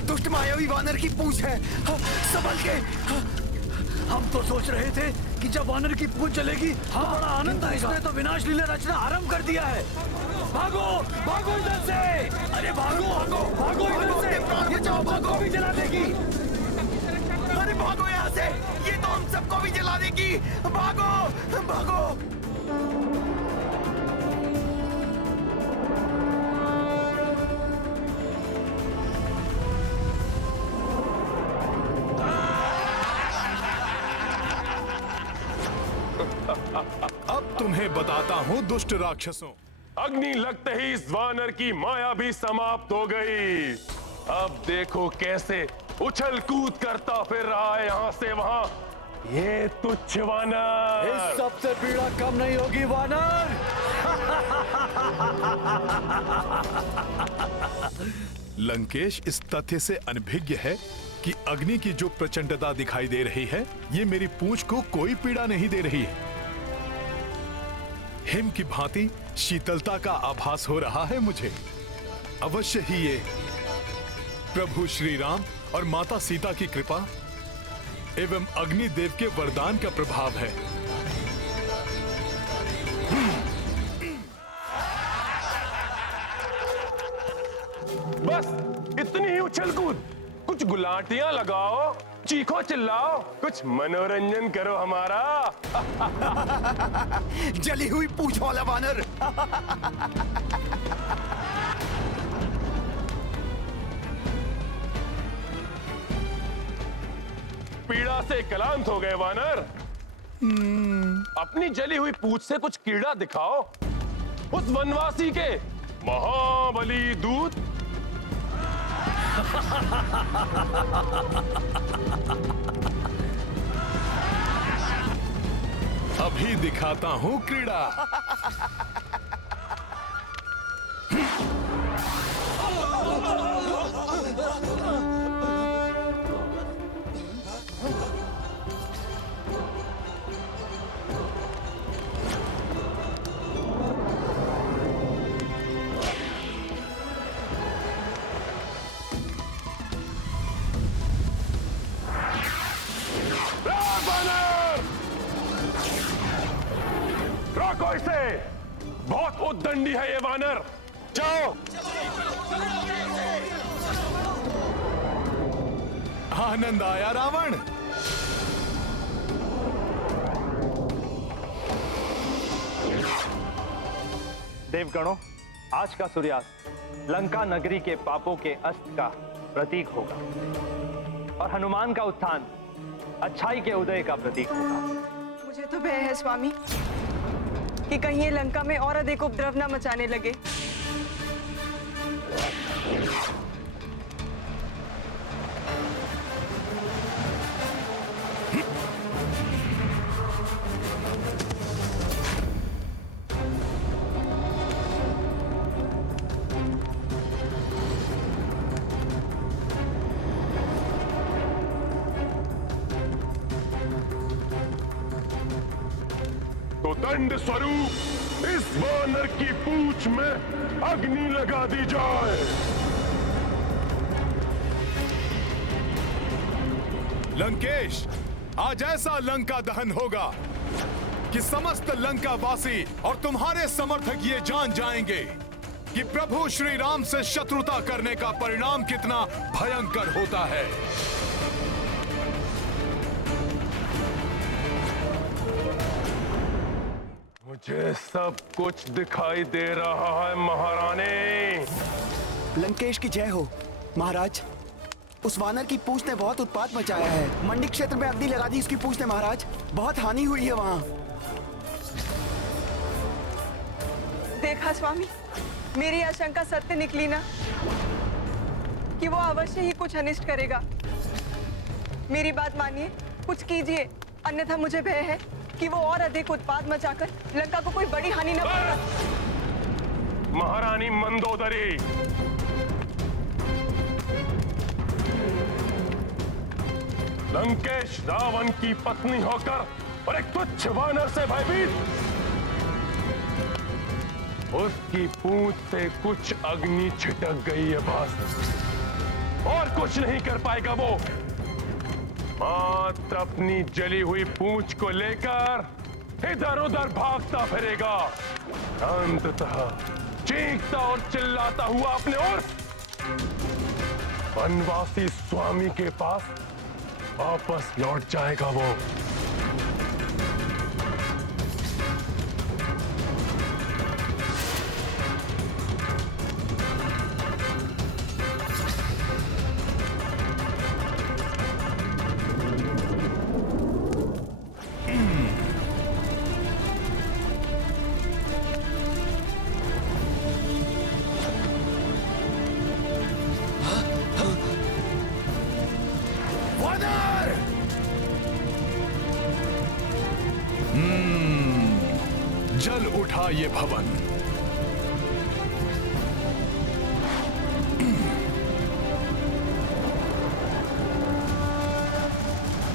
किसी दुष्ट मायावी वानर की पूंछ है। संभल के। हम तो सोच रहे थे कि जब वानर की पूंछ चलेगी तो बड़ा आनंद आएगा। इसने तो विनाश लीला रचना आरंभ कर दिया है। भागो भागो इधर से। अरे भागो भागो भागो इधर से। ये तो भागो भी जला देगी। अरे भागो यहाँ से, ये तो हम सबको भी जला देगी। भागो भागो। अब तुम्हें बताता हूँ दुष्ट राक्षसों। अग्नि लगते ही इस वानर की माया भी समाप्त हो गई। अब देखो कैसे उछल कूद करता फिर रहा है यहाँ से वहाँ। ये तुच्छ वानर। इस सबसे पीड़ा कम नहीं होगी वानर। लंकेश इस तथ्य से अनभिज्ञ है कि अग्नि की जो प्रचंडता दिखाई दे रही है, ये मेरी पूंछ को कोई पीड़ा नहीं दे रही है। हिम की भांति शीतलता का आभास हो रहा है मुझे। अवश्य ही ये प्रभु श्री राम और माता सीता की कृपा एवं अग्निदेव के वरदान का प्रभाव है। बस इतनी ही उछल कूद। कुछ गुलाटियां लगाओ, चीखो चिल्लाओ, कुछ मनोरंजन करो हमारा। जली हुई पूंछ वाला वानर। पीड़ा से क्लांत हो गए वानर। अपनी जली हुई पूंछ से कुछ कीड़ा दिखाओ उस वनवासी के महाबली दूत। अभी दिखाता हूं क्रीड़ा। रोको इसे, बहुत उद्दंडी है ये वानर। जाओ। आनंद आया रावण। देवगणों, आज का सूर्यास्त लंका नगरी के पापों के अस्त का प्रतीक होगा और हनुमान का उत्थान अच्छाई के उदय का प्रतीक होगा। मुझे तो भय है स्वामी कि कहीं ये लंका में और अधिक उपद्रव न मचाने लगे। तो दंड स्वरूप इस वानर की पूंछ में अग्नि लगा दी जाए। लंकेश, आज ऐसा लंका दहन होगा कि समस्त लंका वासी और तुम्हारे समर्थक ये जान जाएंगे कि प्रभु श्री राम से शत्रुता करने का परिणाम कितना भयंकर होता है। मुझे सब कुछ दिखाई दे रहा है महारानी। लंकेश की जय हो महाराज। उस वानर की पूंछ ने बहुत उत्पात मचाया है। मंडी क्षेत्र में अग्नि लगा दी उसकी पूंछ ने महाराज। बहुत हानि हुई है वहां। देखा स्वामी, मेरी आशंका सत्य निकली ना कि वो अवश्य ही कुछ अनिष्ट करेगा। मेरी बात मानिए, कुछ कीजिए, अन्यथा मुझे भय है कि वो और अधिक उत्पात मचाकर लंका को कोई बड़ी हानि न पहुंचाए। महारानी मंदोदरी, लंकेश रावण की पत्नी होकर और एक तुच्छ वानर से भयभीत, उसकी पूंछ से कुछ अग्नि छिटक गई है बस। और कुछ नहीं कर पाएगा वो। मात्र अपनी जली हुई पूंछ को लेकर इधर उधर भागता फिरेगा, अंततः चीखता और चिल्लाता हुआ अपने उर्फ वनवासी स्वामी के पास वापस लौट जाएगा वो। जल उठा ये भवन।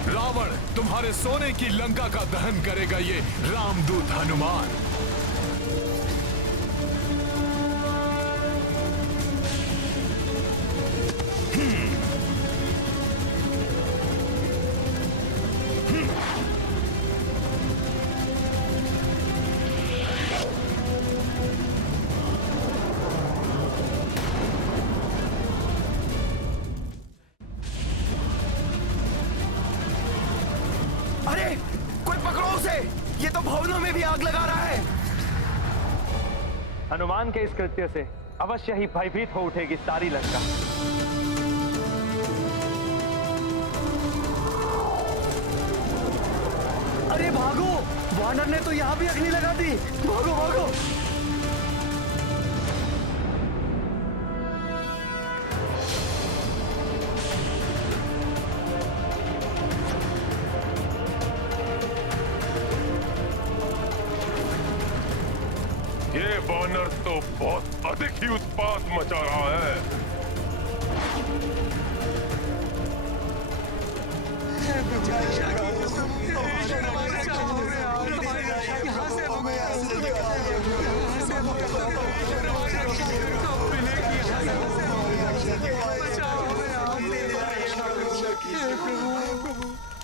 रावण तुम्हारे सोने की लंका का दहन करेगा ये रामदूत हनुमान। अरे कोई पकड़ो उसे, ये तो भवनों में भी आग लगा रहा है। हनुमान के इस कृत्य से अवश्य ही भयभीत हो उठेगी सारी लंका। अरे भागो, वानर ने तो यहाँ भी अग्नि लगा दी। भागो भागो। ये वानर तो बहुत अधिक ही उत्पात मचा रहा है।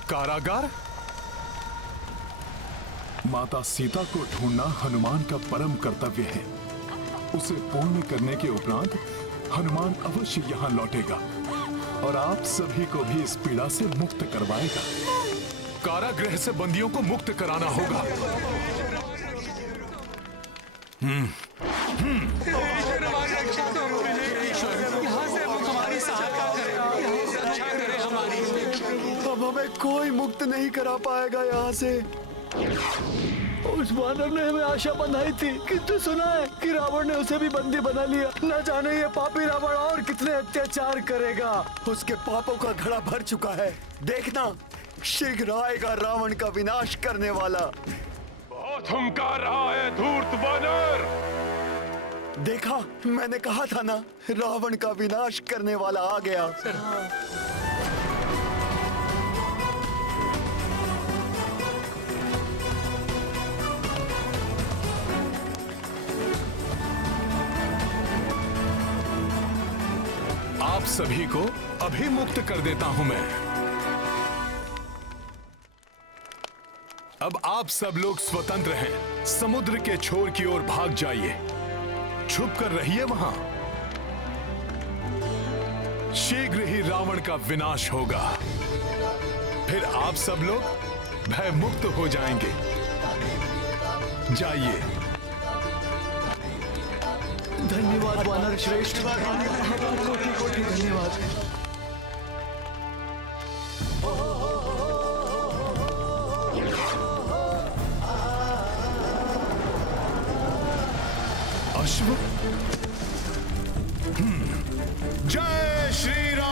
कारागार? माता सीता को ढूंढना हनुमान का परम कर्तव्य है। उसे पूर्ण करने के उपरांत हनुमान अवश्य यहाँ लौटेगा और आप सभी को भी इस पीड़ा से मुक्त करवाएगा। कारागृह से बंदियों को मुक्त कराना होगा। अब हमें कोई मुक्त नहीं करा पाएगा यहाँ से। उस वानर ने हमें आशा बंधाई थी, किंतु सुना है कि रावण ने उसे भी बंदी बना लिया। न जाने ये पापी रावण और कितने अत्याचार करेगा। उसके पापों का घड़ा भर चुका है। देखना, शीघ्र आएगा रावण का विनाश करने वाला। बहुत हुंकार रहा है धूर्त वानर। देखा, मैंने कहा था ना, रावण का विनाश करने वाला आ गया। आप सभी को अभी मुक्त कर देता हूं मैं। अब आप सब लोग स्वतंत्र हैं। समुद्र के छोर की ओर भाग जाइए, छुप कर रहिए वहां। शीघ्र ही रावण का विनाश होगा, फिर आप सब लोग भय मुक्त हो जाएंगे। जाइए। धन्यवाद वानर श्रेष्ठ, कोटि कोटि धन्यवाद। अश्व? जय श्री राम।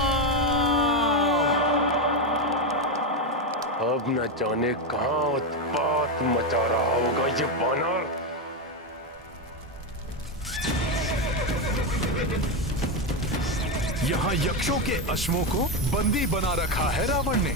अब न जाने कहां उत्पात मचा रहा होगा ये वानर। यहाँ यक्षों के अश्वों को बंदी बना रखा है रावण ने।